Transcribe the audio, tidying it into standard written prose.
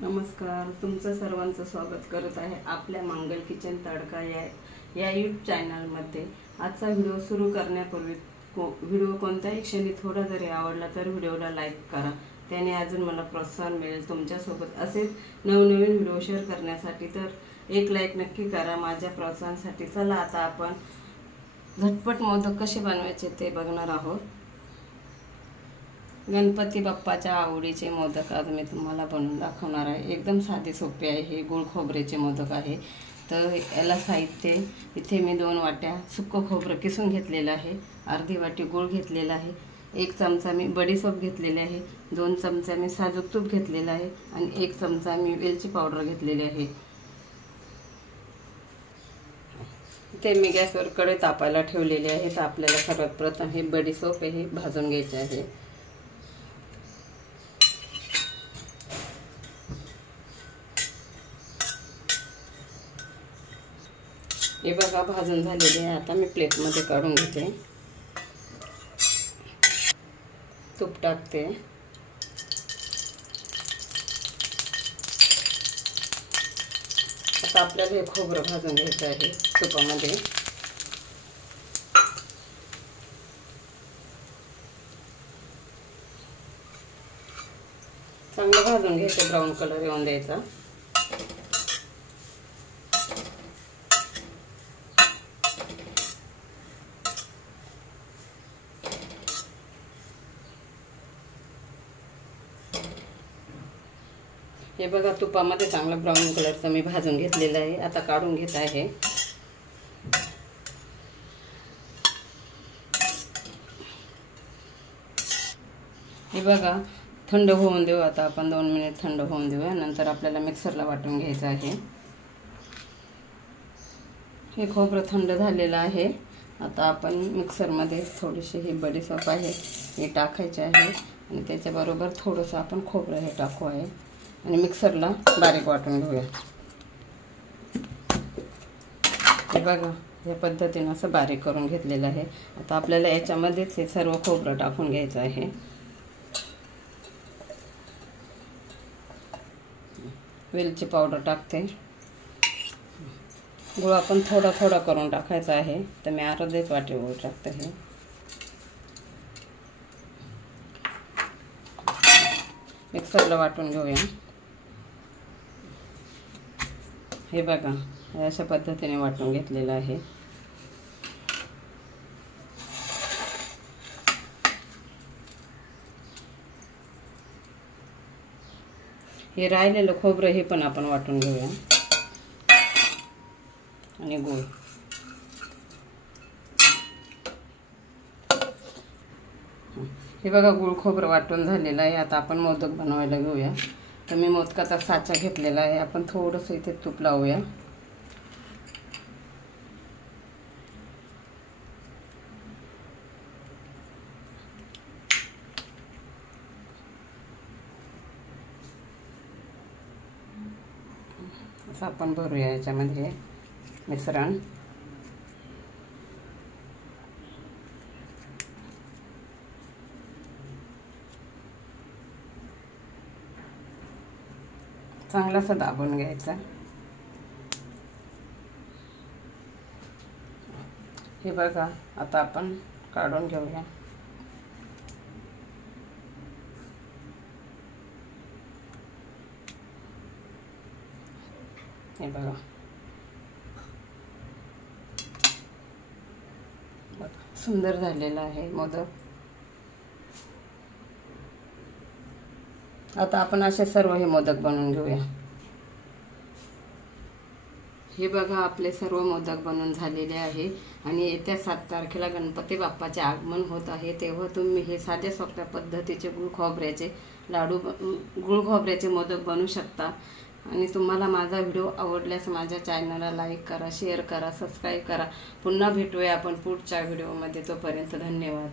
नमस्कार, तुमचं सर्वांचं स्वागत करत आहे आपल्या मंगल किचन तडका या यूट्यूब चॅनलमध्ये। आजचा व्हिडिओ सुरू करण्यापूर्वी व्हिडिओ कोणत्याही क्षणी थोडा जरी आवडला तर व्हिडिओला लाईक करा, त्याने अजून मला प्रोत्साहन मिळेल तुमच्यासोबत असेच नवनवीन व्हिडिओ शेअर करण्यासाठी। तर एक लाईक नक्की करा माझ्या प्रोत्साहनासाठी। चला आता आपण झटपट मोदक कसे बनवायचे ते बघणार आहोत। गणपती बाप्पाच्या आवडीचे मोदक आज मी तुम्हाला बनवून दाखवणार आहे। एकदम साधे सोपे आहे। हे गुळ खोबऱ्याचे मोदक आहे। तर याला साहित्य इथे मी 2 वाट्या सुक्क खोबरं किसून घेतलेलं आहे, अर्धी वाटी गुळ घेतलेला आहे, 1 चमचा मी बडीशेप घेतलेले आहे, 2 चमचा मी साजूक तूप घेतलेला आहे आणि 1 चमचा मी वेलची पावडर घेतलेली आहे। इथे मी गॅसवर कढई तापायला ठेवलेली आहे। तर आपल्याला सर्वात प्रथम हे बडीशेप हे भाजून घ्यायचे आहे। हे बघा भाजून झालेले आहे। आता मी प्लेटमध्ये काढून घेते, तूप टाकते, आता आपल्याला हे खोबरं भाजून घ्यायचं आहे तुपामध्ये। चांगलं भाजून घ्यायचं, ब्राऊन कलर येऊन द्यायचा। हे बघा तुपामध्ये चांगला ब्राऊन कलरचा मी भाजून घेतलेला आहे। आता काढून घेत आहे। हे बघा थंड होऊन देऊ, आता आपण 2 मिनिट थंड होऊन देऊया, नंतर आपल्याला मिक्सरला वाटून घ्यायचं आहे। हे खोबरं थंड झालेलं आहे। आता आपण मिक्सरमध्ये थोडीशी ही बडीशेप आहे हे टाकायचे आहे आणि त्याच्याबरोबर थोडंसं आपण खोबरं हे टाकू आहे आणि मिक्सरला बारीक वाटून घेऊया। हे बघा या पद्धतीने असं बारीक करून घेतलेलं आहे। आता आपल्याला याच्यामध्येच हे सर्व खोबरं टाकून घ्यायचं आहे। वेलची पावडर टाकते, गुळ आपण थोडा थोडा करून टाकायचा आहे, तर मी अर्धीच वाटी गुळ टाकते। हे मिक्सरला वाटून घेऊया। हे बघा अशा पद्धतीने वाटून घेतलेलं आहे। हे राहिलेलं खोबरं हे पण आपण वाटून घेऊया आणि गूळ। हे बघा गूळ खोबरं वाटून झालेलं आहे। आता आपण मोदक बनवायला घेऊया। तर मी मोदकाचा साचा घेतलेला आहे, आपण थोडंसं इथे तूप लावूया। असं आपण भरूया याच्यामध्ये मिश्रण। चांगलासा दाबून घ्यायचा। हे बघा आता आपण काढून घेऊया। हे बघा सुंदर झालेला आहे मोदक। आता आपण असे सर्व हे मोदक बनवून घेऊया। हे बघा आपले सर्व मोदक बनवून झालेले आहे आणि येत्या 7 तारखेला गणपती बाप्पाचे आगमन होत आहे, तेव्हा तुम्ही हे साध्या सोप्या पद्धतीचे गुळ खोबऱ्याचे मोदक बनवू शकता। आणि तुम्हाला माझा व्हिडिओ आवडल्यास माझ्या चॅनलला लाईक करा, शेअर करा, सबस्क्राईब करा। पुन्हा भेटूया आपण पुढच्या व्हिडिओमध्ये, तोपर्यंत धन्यवाद।